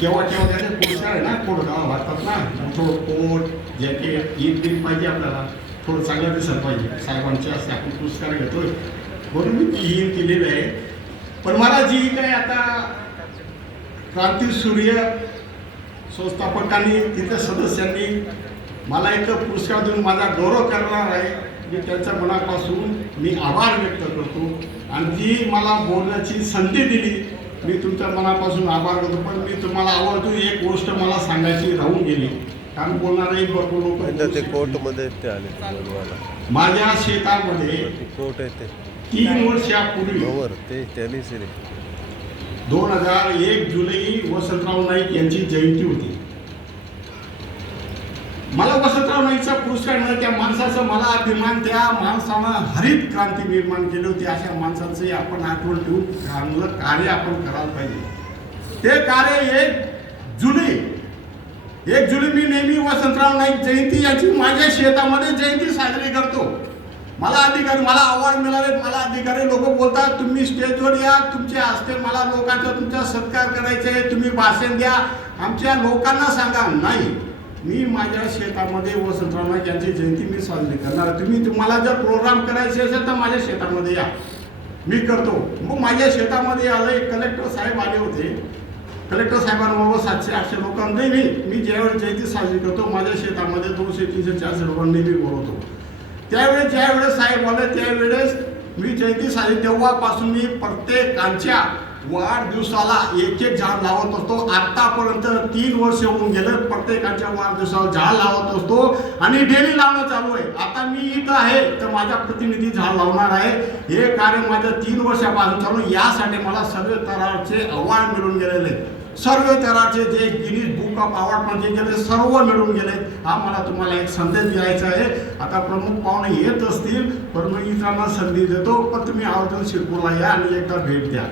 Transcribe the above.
केव्हा केव्हा त्याचे पुरस्कार आहे ना थोडं भारतात ना. थोडं कोट जॅकेट ईद बीट पाहिजे आपल्याला. थोडं चांगलं दिसत पाहिजे. साहेबांचे असे आपण पुरस्कार घेतोय. म्हणून मी ती ईद केलेली आहे. पण मला जी काय आता क्रांती सूर्य संस्थापकांनी तिथल्या सदस्यांनी मला एक पुरस्कार देऊन माझा गौरव करणार आहे. मी त्यांच्या मनापासून मी आभार व्यक्त करतो. आणि जी मला बोलण्याची संधी दिली मी तुमच्या मनापासून आभार करतो पण मी तुम्हाला आवडतो एक गोष्ट मला सांगायची राहून गेली. कारण बोलणारे भरपूर एकदा ते लोक कोर्टमध्ये ते आले माझ्या शेतामध्ये कोर्ट आहे ते. तीन वर्षापूर्वी ते त्यांनीच रे दोन हजार एक जुलै वसंतराव नाईक यांची जयंती होती. मला वसंतराव त्या माणसाचं मला अभिमान त्या माणसानं हरित क्रांती निर्माण केली होती अशा माणसांचंही आपण आठवण ठेवून चांगलं कार्य आपण करायला पाहिजे. ते कार्य एक जुलै एक जुलै मी नेहमी वसंतराव नाईक जयंती याची माझ्या शेतामध्ये जयंती साजरी करतो. मला अधिकारी मला अवॉर्ड मिळाले मला अधिकारी लोक बोलतात तुम्ही स्टेजवर या तुमच्या हस्ते मला लोकांचा तुमचा सत्कार करायचा आहे तुम्ही भाषण द्या आमच्या लोकांना सांगा. नाही. मी माझ्या शेतामध्ये वसंतराव नाईक यांची जयंती मी साजरी करणार. तुम्ही तुम्हाला जर प्रोग्राम करायचे असेल तर माझ्या शेतामध्ये या. मी करतो. मग माझ्या शेतामध्ये आलं एक कलेक्टर साहेब आले होते. कलेक्टर साहेबांबरोबर सातशे आठशे लोकांनी नाही मी ज्यावेळेस जयंती साजरी करतो माझ्या शेतामध्ये दोनशे तीनशे चारशे लोकांनी मी बोलवतो. त्यावेळेस ज्यावेळेस साहेब आले त्यावेळेस मी जयंती साजरी तेव्हापासून मी प्रत्येकांच्या वाढदिवसाला एक एक झाड लावत असतो. आतापर्यंत तीन वर्ष होऊन गेलं प्रत्येकाच्या वाढदिवसाला झाड लावत असतो आणि डेली लावणं चालू आहे. आता मी इथं आहे तर माझ्या प्रतिनिधी झाड लावणार आहे. हे कार्य माझं तीन वर्षापासून चालू यासाठी मला सर्व तराचे अवॉर्ड मिळून गेलेले सर्व तराचे जे गिनीज बुक ऑफ अवॉर्डमध्ये गेले सर्व मिळून गेले हा मला तुम्हाला एक संदेश द्यायचा आहे. आता प्रमुख पाहुणे येत असतील पण मी इतरांना संधी देतो. पण तुम्ही आवर्जून शिरपूरला या आणि एकदा भेट द्या.